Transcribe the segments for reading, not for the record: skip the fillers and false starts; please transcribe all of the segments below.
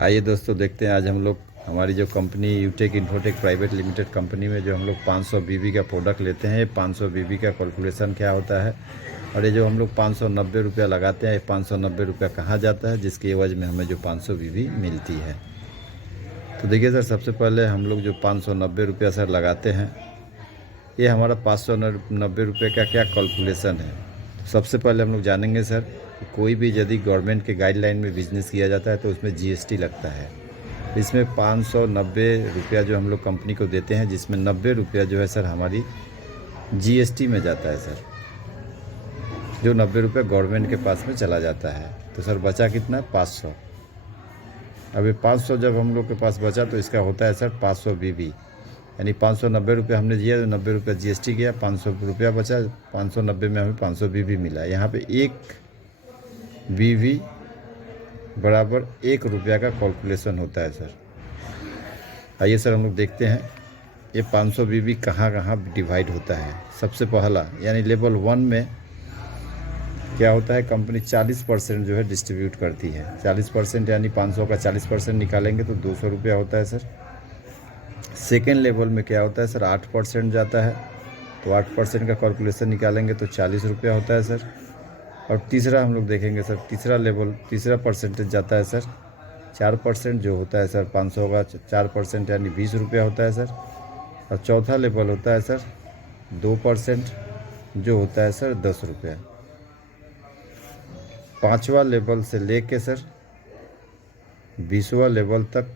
आइए दोस्तों, देखते हैं आज हम लोग हमारी जो company यूटेक infotech private limited company में जो हम लोग 500 बीबी का प्रोडक्ट लेते हैं, ये 500 बीबी का कैलकुलेशन क्या होता है और ये जो हम लोग 590 रुपया लगाते हैं, ये 590 रुपया कहाँ जाता है, जिसकी एवज में हमें जो 500 बीबी मिलती है। तो देखिए सर, सबसे पहले हम लोग जो 590 रुपया सर लगाते हैं, ये हमारा 590 रुपये का क्या कैलकुलेशन है। तो सबसे पहले हम लोग जानेंगे सर कि कोई भी यदि गवर्नमेंट के गाइडलाइन में बिजनेस किया जाता है तो उसमें जीएसटी लगता है। इसमें 590 रुपया जो हम लोग कंपनी को देते हैं, जिसमें 90 रुपया जो है सर हमारी जीएसटी में जाता है सर, जो 90 रुपया गवर्नमेंट के पास में चला जाता है। तो सर बचा कितना, 500। अभी 500 जब हम लोग के पास बचा तो इसका होता है सर 500 बीबी, यानी 590 रुपये हमने दिया तो 90 रुपया जीएसटी गया, 500 रुपया बचा, 590 में हमें 500 बीबी मिला। यहाँ पे एक बीबी बराबर 1 रुपया का कैलकुलेशन होता है सर। आइए सर हम लोग देखते हैं ये 500 बीबी कहाँ कहाँ डिवाइड होता है। सबसे पहला यानी लेवल 1 में क्या होता है, कंपनी 40% जो है डिस्ट्रीब्यूट करती है। 40% यानी 500 का 40% निकालेंगे तो 200 रुपया होता है सर। सेकेंड लेवल में क्या होता है सर, 8% जाता है, तो 8% का कैलकुलेशन निकालेंगे तो 40 रुपया होता है सर। और तीसरा हम लोग देखेंगे सर, तीसरा लेवल, तीसरा परसेंटेज जाता है सर 4% जो होता है सर, 500 का 4% यानी 20 रुपया होता है सर। और चौथा लेवल होता है सर 2% जो होता है सर 10 रुपया। पाँचवा लेवल से लेके सर 20वां लेवल तक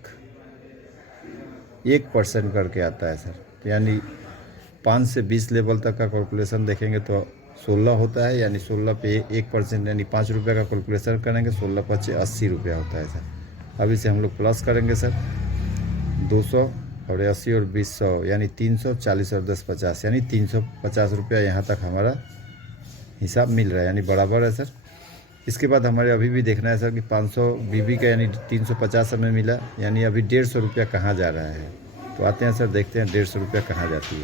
1% करके आता है सर। तो यानी 5 से 20 लेवल तक का कैलकुलेशन देखेंगे तो 16 होता है, यानी 16 पे 1% यानी 5 रुपये का कैलकुलेशन करेंगे, 16 पचे 80 रुपया होता है सर। अब इसे हम लोग प्लस करेंगे सर, 200 और 80 और 20 100 यानी 300, 40 और 10 50 यानी 350 रुपया यहाँ तक हमारा हिसाब मिल रहा है, यानी बराबर है सर। इसके बाद हमारे अभी भी देखना है सर कि 500 बीबी का यानी 350 हमें मिला, यानी अभी 150 रुपया कहाँ जा रहा है। तो आते हैं सर, देखते हैं 150 रुपया कहाँ जाती है।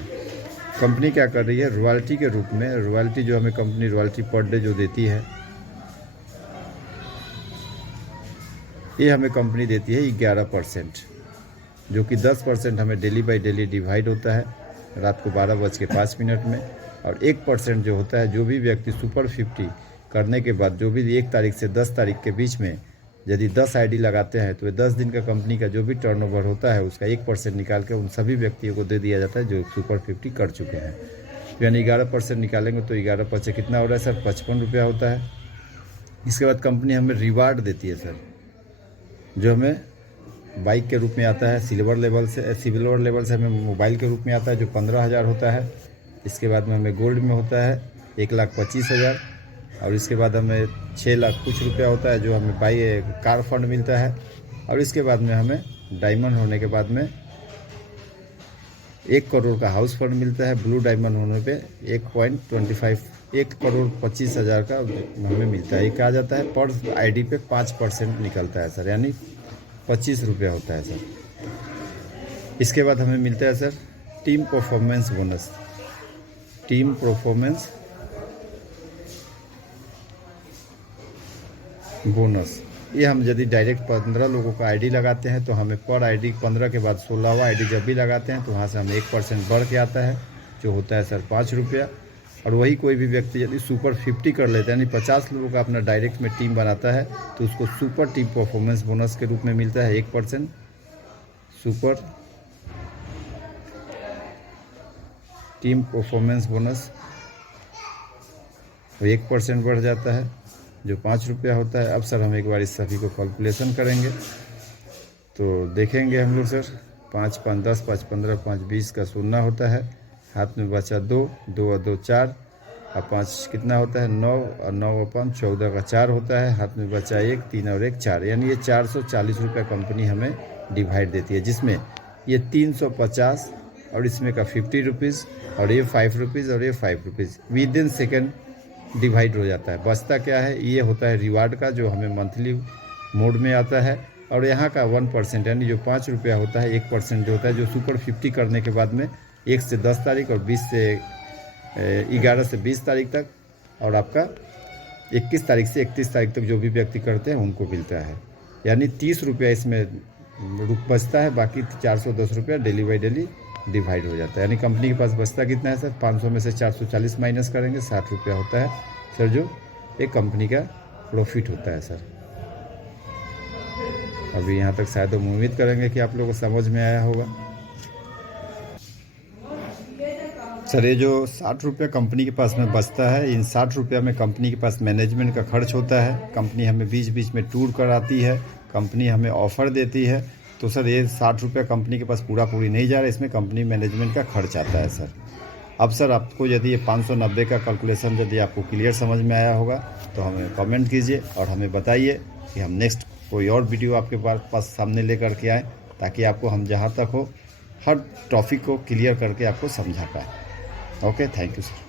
कंपनी क्या कर रही है, रॉयल्टी के रूप में, रॉयल्टी जो हमें कंपनी रॉयल्टी पर डे जो देती है, ये हमें कंपनी देती है 11%, जो कि 10% हमें डेली बाई डेली डिवाइड होता है रात को 12:05 में। और 1% जो होता है, जो भी व्यक्ति सुपर 50 करने के बाद जो भी 1 तारीख से 10 तारीख के बीच में यदि 10 आईडी लगाते हैं तो 10 दिन का कंपनी का जो भी टर्नओवर होता है उसका 1% निकाल के उन सभी व्यक्तियों को दे दिया जाता है जो सुपर 50 कर चुके हैं। तो यानी 11% निकालेंगे तो 11 × कितना हो रहा है सर, 55 रुपया होता है। इसके बाद कंपनी हमें रिवार्ड देती है सर, जो हमें बाइक के रूप में आता है, सिल्वर लेवल से हमें मोबाइल के रूप में आता है जो 15,000 होता है। इसके बाद में हमें गोल्ड में होता है 1,25,000, और इसके बाद हमें 6 लाख कुछ रुपया होता है जो हमें कार फंड मिलता है। और इसके बाद में हमें डायमंड होने के बाद में 1 करोड़ का हाउस फंड मिलता है। ब्लू डायमंड होने पे 1,25,000 का हमें मिलता है। ये कहा जाता है पर आईडी पे 5% निकलता है सर, यानी 25 रुपया होता है सर। इसके बाद हमें मिलता है sir team performance bonus. Team performance bonus, ये हम यदि डायरेक्ट 15 लोगों का आईडी लगाते हैं तो हमें पर आईडी 15 के बाद 16वां आईडी जब भी लगाते हैं तो वहाँ से हमें 1% बढ़ के आता है, जो होता है सर 5 रुपया। और वही कोई भी व्यक्ति यदि सुपर 50 कर लेता है, यानी 50 लोगों का अपना डायरेक्ट में टीम बनाता है, तो उसको सुपर टीम परफॉर्मेंस बोनस के रूप में मिलता है 1%। सुपर टीम परफॉर्मेंस बोनस 1% बढ़ जाता है, जो 5 रुपया होता है। अब सर हम एक बार इस सभी को कैलकुलेशन करेंगे तो देखेंगे हम लोग सर, 5 × 5 = 10, 5 × 15 = 5, 20 का 0 होता है, हाथ में बचा 2, 2 और 2 4, और 5 कितना होता है 9, और 9 और 5 14 का 4 होता है, हाथ में बचा 1, 3 और 1 4, यानी ये 440 रुपया कंपनी हमें डिवाइड देती है, जिसमें ये 350 और इसमें का 50 रुपीज़ और ये 5 रुपीज़ और ये 5 rupees with in second divide हो जाता है। बचता क्या है, ये होता है रिवार्ड का, जो हमें मंथली मोड में आता है। और यहाँ का 1% यानी जो 5 रुपया होता है, 1% जो होता है जो सुपर 50 करने के बाद में 1 से 10 तारीख और 11 से 20 तारीख तक, और आपका 21 तारीख से 31 तारीख तक जो भी व्यक्ति करते हैं उनको मिलता है। यानी 30 रुपया इसमें बचता है, बाकी 410 रुपया डेली बाई डेली डिवाइड हो जाता है। यानी कंपनी के पास बचता कितना है सर? 500 में से 440 माइनस करेंगे, 60 रुपया होता है सर, जो एक कंपनी का प्रॉफिट होता है सर। अभी यहाँ तक शायद हम उम्मीद करेंगे कि आप लोगों को समझ में आया होगा। सर ये जो 60 रुपया कंपनी के पास में बचता है, इन 60 रुपया में कंपनी के पास मैनेजमेंट का खर्च होता है, कंपनी हमें बीच बीच में टूर कराती है, कंपनी हमें ऑफ़र देती है। तो सर ये 60 रुपया कंपनी के पास पूरी नहीं जा रहा है, इसमें कंपनी मैनेजमेंट का खर्च आता है सर। अब सर आपको यदि ये 590 का कैलकुलेशन यदि आपको क्लियर समझ में आया होगा तो हमें कमेंट कीजिए और हमें बताइए कि हम नेक्स्ट कोई और वीडियो आपके पास सामने लेकर के आएँ, ताकि आपको हम जहाँ तक हो हर टॉपिक को क्लियर करके आपको समझा पाएँ। Okay, thank you sir.